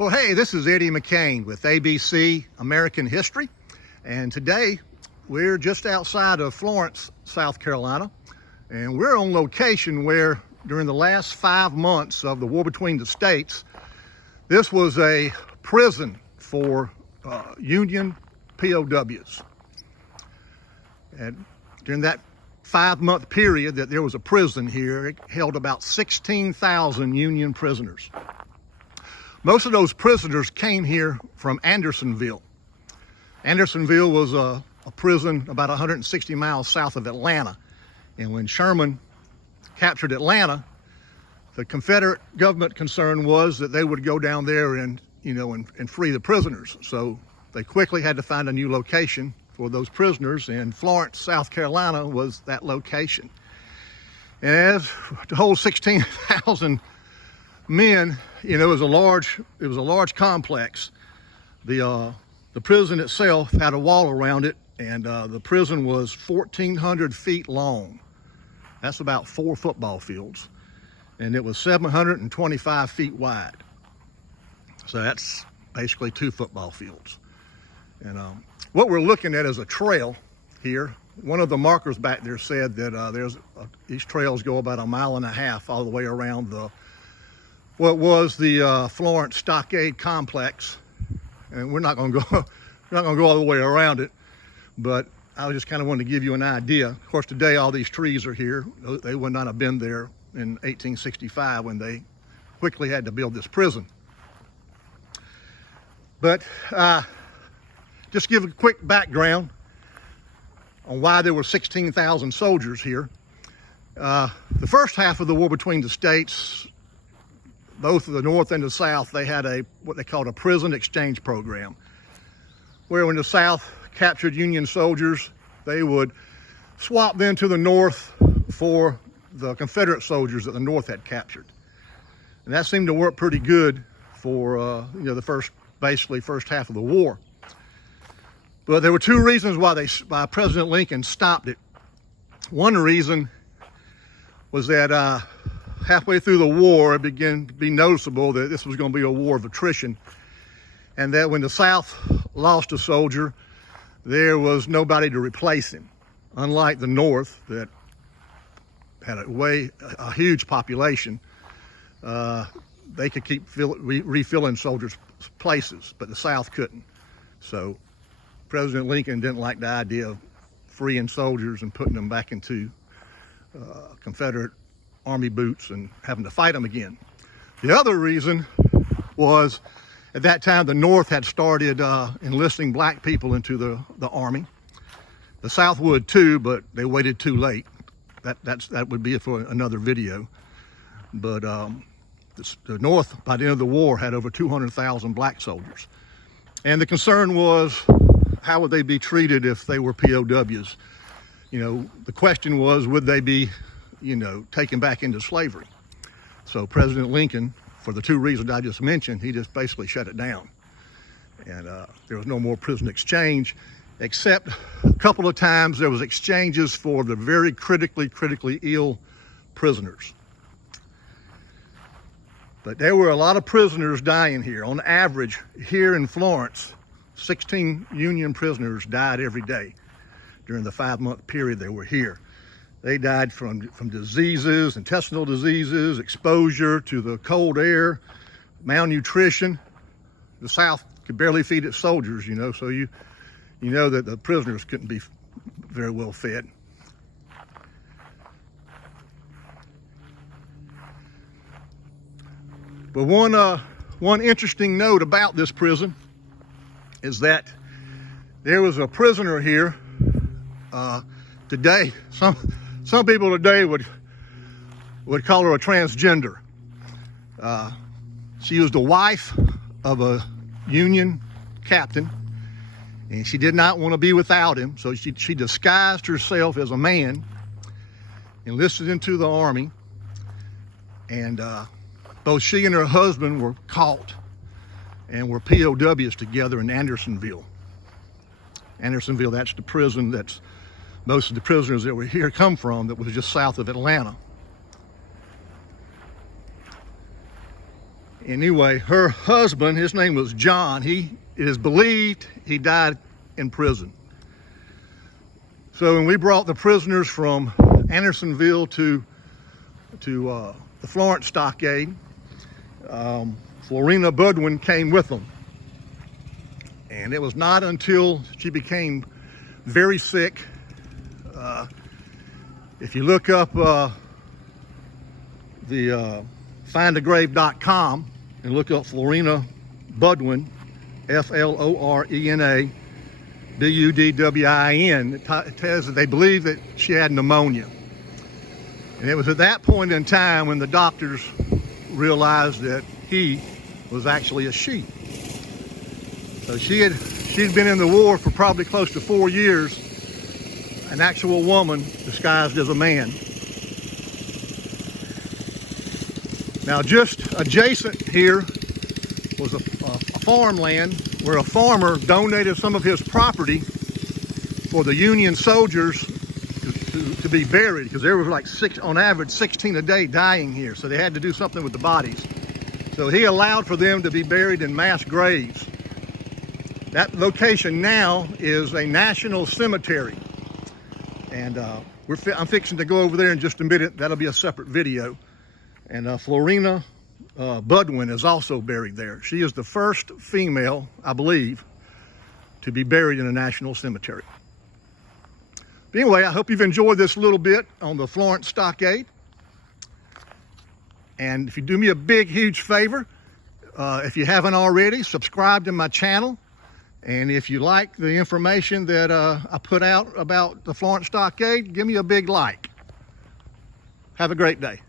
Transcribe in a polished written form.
Well, hey, this is Eddie McCain with ABC American History, and today we're just outside of Florence, South Carolina, and we're on location where during the last 5 months of the war between the states, this was a prison for Union POWs. And during that 5-month period that there was a prison here, it held about 16,000 Union prisoners. Most of those prisoners came here from Andersonville. Andersonville was a prison about 160 miles south of Atlanta. And when Sherman captured Atlanta, the Confederate government concern was that they would go down there and free the prisoners. So they quickly had to find a new location for those prisoners, and Florence, South Carolina was that location. And as to hold 16,000 men, it was a large complex. The prison itself had a wall around it, and the prison was 1,400 feet long. That's about 4 football fields, and it was 725 feet wide. So that's basically 2 football fields. And what we're looking at is a trail here. One of the markers back there said that these trails go about 1.5 miles all the way around what was the Florence Stockade complex, and we're not going to go all the way around it, but I just kind of wanted to give you an idea. Of course, today all these trees are here. They would not have been there in 1865 when they quickly had to build this prison. But just give a quick background on why there were 16,000 soldiers here. The first half of the war between the states, both the North and the South, they had what they called a prison exchange program, where when the South captured Union soldiers, they would swap them to the North for the Confederate soldiers that the North had captured. And that seemed to work pretty good for the first half of the war. But there were 2 reasons why President Lincoln stopped it. One reason was that halfway through the war, it began to be noticeable that this was going to be a war of attrition, and that when the South lost a soldier, there was nobody to replace him. Unlike the North, that had a huge population, they could keep refilling soldiers' places, but the South couldn't. So President Lincoln didn't like the idea of freeing soldiers and putting them back into Confederate Army boots and having to fight them again. The other reason was, at that time, the North had started enlisting black people into the Army. The South would too, but they waited too late. That would be it for another video. But the North, by the end of the war, had over 200,000 black soldiers. And the concern was, how would they be treated if they were POWs? The question was, would they be taken back into slavery? So President Lincoln, for the 2 reasons I just mentioned, he just basically shut it down. And there was no more prison exchange, except a couple of times there was exchanges for the very critically ill prisoners. But there were a lot of prisoners dying here. On average, here in Florence, 16 Union prisoners died every day during the 5-month period they were here. They died from diseases, intestinal diseases, exposure to the cold air, malnutrition. The South could barely feed its soldiers, so you know that the prisoners couldn't be very well fed. But one interesting note about this prison is that there was a prisoner here today. Some people today would call her a transgender. She was the wife of a Union captain, and she did not want to be without him, so she disguised herself as a man, enlisted into the Army, and both she and her husband were caught and were POWs together in Andersonville. Andersonville, that's the prison that's most of the prisoners that were here come from, that was just south of Atlanta. Anyway, her husband, his name was John. It is believed he died in prison. So when we brought the prisoners from Andersonville to the Florence Stockade, Florena Budwin came with them. And it was not until she became very sick. If you look up the findagrave.com and look up Florena Budwin, Florena Budwin, it tells that they believe that she had pneumonia. And it was at that point in time when the doctors realized that he was actually a she. So she'd been in the war for probably close to 4 years, an actual woman disguised as a man. Now just adjacent here was a farmland where a farmer donated some of his property for the Union soldiers to be buried, because there was like on average 16 a day dying here, so they had to do something with the bodies. So he allowed for them to be buried in mass graves. That location now is a national cemetery, and I'm fixing to go over there in just a minute. That'll be a separate video. And Florena Budwin is also buried there. She is the first female, I believe, to be buried in a national cemetery. But anyway, I hope you've enjoyed this little bit on the Florence Stockade. And if you do me a big, huge favor, if you haven't already, subscribe to my channel. And if you like the information that I put out about the Florence Stockade, give me a big like. Have a great day.